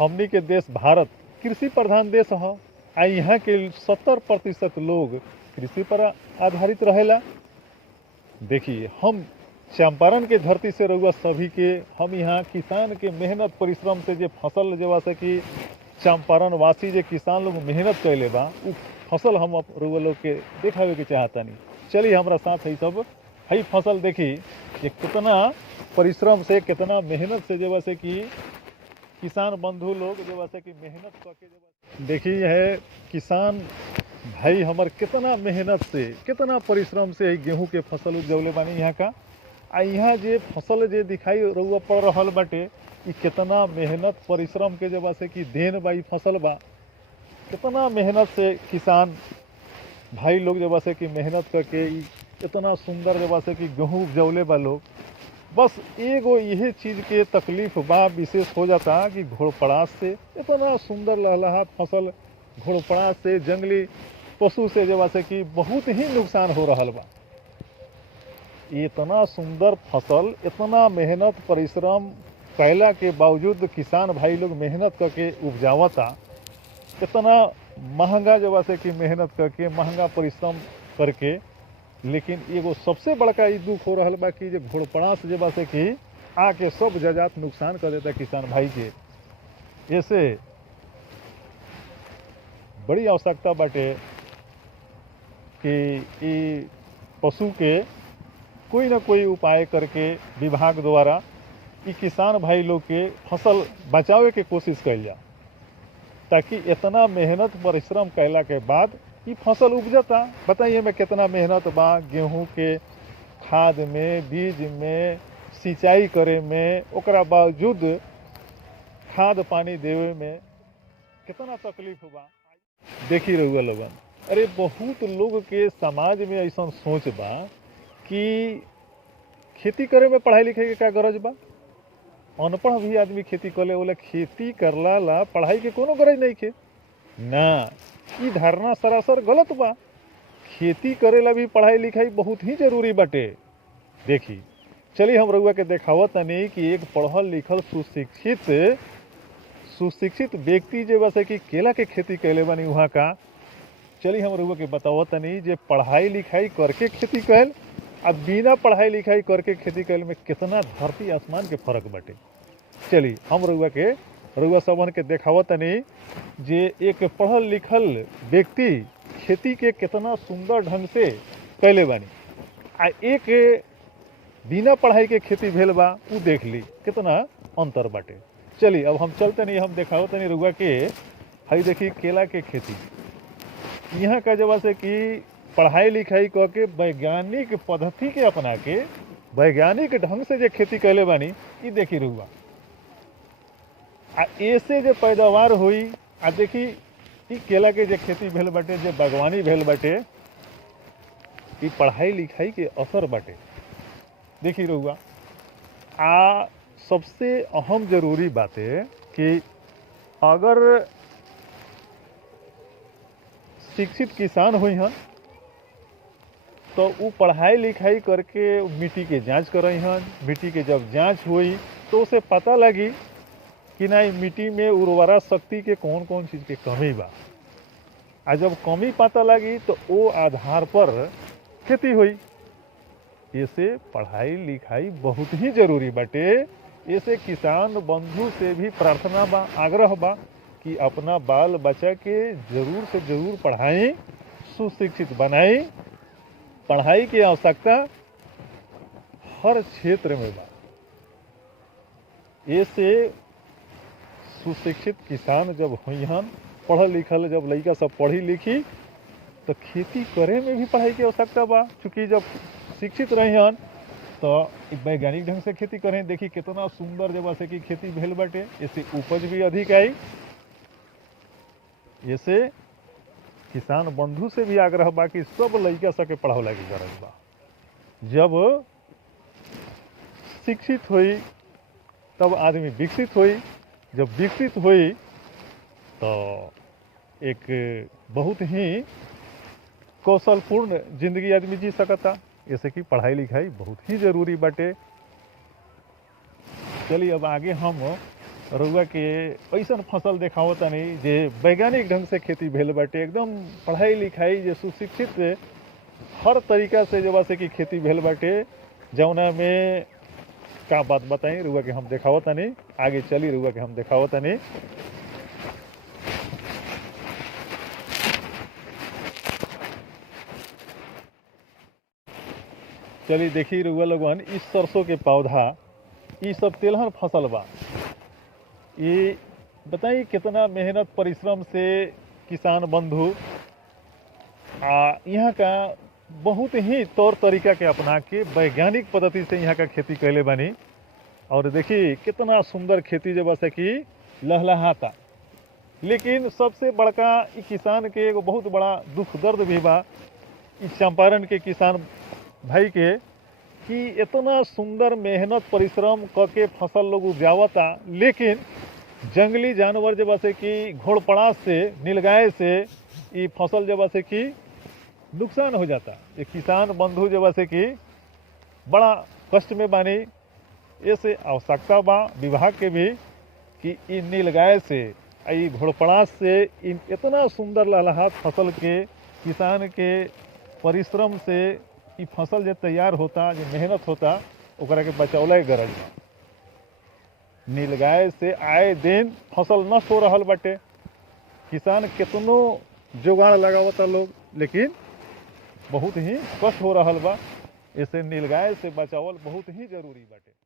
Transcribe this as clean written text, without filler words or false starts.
हमनी के देश भारत कृषि प्रधान देश ह। आ यहाँ के 70% लोग कृषि पर आधारित रहेला। देखिए, हम चंपारण के धरती से रहुआ सभी के हम यहाँ किसान के मेहनत परिश्रम से जे फसल जवा से कि चंपारण वासी जे किसान लोग मेहनत कैले बा उ फसल हम रहुआ लोग के देखावे के चाहतानी। चलिए हमारा साथ है सब है फसल देखी ये कितना परिश्रम से कितना मेहनत से जवा से कि किसान बंधु लोग जवा से कि मेहनत करके देखिए है किसान भाई हमार कितना मेहनत से कितना परिश्रम से गेहूं के फसल उपजौले बानी यहाँ का। आ यहाँ जे फसल जे दिखाई रहुआ पड़ रहल बाटे ई कितना मेहनत परिश्रम के जब से कि देन बा ई फसल बा। कितना मेहनत से किसान भाई लोग जब से कि मेहनत करके ई इतना सुंदर जब से कि गेहूं उपजौले बा लोग। बस एगो यही चीज़ के तकलीफ बा विशेष हो जाता कि घोड़पड़ास से इतना सुंदर लहलहात फसल घोड़पड़ास से जंगली पशु से जब से कि बहुत ही नुकसान हो रहा बा। इतना सुंदर फसल इतना मेहनत परिश्रम कैला के बावजूद किसान भाई लोग मेहनत करके उपजावता। इतना महंगा जब से कि मेहनत करके महंगा परिश्रम करके, लेकिन एगो सबसे बड़का ई दुख हो रहा बा कि घोड़पड़ास जब से कि आके सब जजात नुकसान कर देता किसान भाई के। ऐसे बड़ी आवश्यकता बाटे कि ई पशु के कोई ना कोई उपाय करके विभाग द्वारा ई किसान भाई लोग के फसल बचावे के कोशिश कइल जा, ताकि इतना मेहनत परिश्रम कैला के बाद ई फसल उपजता। बताइए में कितना मेहनत बा गेहूं के खाद में बीज में सिंचाई करे में, ओकरा बावजूद खाद पानी देवे में कितना तकलीफ बा। देखी रहुआ लोगन, अरे बहुत लोग के समाज में ऐसा सोच बा कि खेती करे में पढ़ाई लिखाई के क्या गरज बा। अनपढ़ भी आदमी खेती करे बोले खेती करला ला पढ़ाई के कोनो गरज नहीं के ना। ई धारणा सरासर गलत बा। खेती करेला भी पढ़ाई लिखाई बहुत ही जरूरी बाटे। देखी चलिए हम रउआ के देखावत तनी कि एक पढ़ल लिखल सुशिक्षित व्यक्ति जे बस कि केला के खेती कैले बानी वहाँ का। चलिए हम रउआ के बतावत तनी जे पढ़ाई लिखाई करके खेती कैल अब बिना पढ़ाई लिखाई करके खेती कैल में कितना धरती आसमान के फर्क बाटे। चलिए हम रउआ सबन के देखावत तनी जे एक पढ़ल लिखल व्यक्ति खेती के कितना सुंदर ढंग से कैले बानी आ एक बिना पढ़ाई के खेती भेल बा उ देख ली कितना अंतर बाटे। चलिए अब हम चलते नहीं हम देखावत तनी रउआ के हई देखी केला के खेती यहाँ का जब से कि पढ़ाई लिखाई करके वैज्ञानिक पद्धति के अपना के वैज्ञानिक ढंग से जो खेती कैले बानी ई देखी रहुआ आ ऐसे जो पैदावार हुई आ देखी ई केला के जो खेती भेल बाटे जो बागवानी भेल बाटे ई पढ़ाई लिखाई के असर बाटे। देखी रहुआ आ सबसे अहम जरूरी बात है कि अगर शिक्षित किसान हुई हैं तो वो पढ़ाई लिखाई करके मिट्टी के जांच करई हन। मिट्टी के जब जांच हुई तो उसे पता लगी कि नहीं मिट्टी में उर्वरा शक्ति के कौन कौन चीज़ के कमी बा। आ जब कमी पता लगी तो वो आधार पर खेती हुई। ऐसे पढ़ाई लिखाई बहुत ही जरूरी बाटे। ऐसे किसान बंधु से भी प्रार्थना बा आग्रह बा कि अपना बाल बच्चा के जरूर से जरूर पढ़ाई सुशिक्षित बनाई। पढ़ाई की आवश्यकता हर क्षेत्र में बा। ऐसे सुशिक्षित किसान जब हुई हन पढ़ल लिखल जब लड़का सब पढ़ी लिखी तो खेती करे में भी पढ़ाई की आवश्यकता बा। चूँकि जब शिक्षित रही हन तो वैज्ञानिक ढंग से खेती करें। देखी कितना सुंदर जब से कि खेती भेल बाटे। इससे उपज भी अधिक आई। ऐसे किसान बंधु से भी आग्रह बा कि सब लड़का सबके पढ़ावला की गरज बा। जब शिक्षित हुई तब आदमी विकसित हुई। जब विकसित हुई तो एक बहुत ही कौशलपूर्ण जिंदगी आदमी जी सकता। जैसे कि पढ़ाई लिखाई बहुत ही जरूरी बाटे। चलिए अब आगे हम रउआ के ऐसन फसल देखावत तनी जे वैज्ञानिक ढंग से खेती भेल बाटे, एकदम पढ़ाई लिखाई जे सुशिक्षित से हर तरीका से जो बा से कि खेती भेल बाटे, जौना में का बात बताई रउआ के हम देखावत तनी। आगे चली रउआ के हम देखावत तनी। चली देखी रउआ लोगन, इस सरसों के पौधा, ये सब तेलहन फसल बा। ये बताई कितना मेहनत परिश्रम से किसान बंधु यहाँ का बहुत ही तौर तरीका के अपना के वैज्ञानिक पद्धति से यहाँ का खेती कैले बनी। और देखी कितना सुंदर खेती जब से कि लहलहाता। लेकिन सबसे बड़का ई किसान के एगो बहुत बड़ा दुख दर्द भी बा इस चंपारण के किसान भाई के, कि इतना सुंदर मेहनत परिश्रम करके फसल लोग उपजावता, लेकिन जंगली जानवर जब से कि घोड़पड़ास से, नीलगाय से ये फसल जब से कि नुकसान हो जाता। ये किसान बंधु जब से कि बड़ा कष्ट में बानी। ऐसे आवश्यकता बा विभाग के भी कि इन नीलगाय से, ई घोड़पड़ास से, इन इतना सुंदर लहलहात फसल के किसान के परिश्रम से ई फसल जो तैयार होता, जो मेहनत होता, ओकरा के बचौले गरज बा। नीलगाय से आए दिन फसल नष्ट हो रहल बाटे। किसान कितनो जुगाड़ लगावता लोग, लेकिन बहुत ही कष्ट हो रहल बा। ऐसे नीलगाय से बचावल बहुत ही जरूरी बाटे।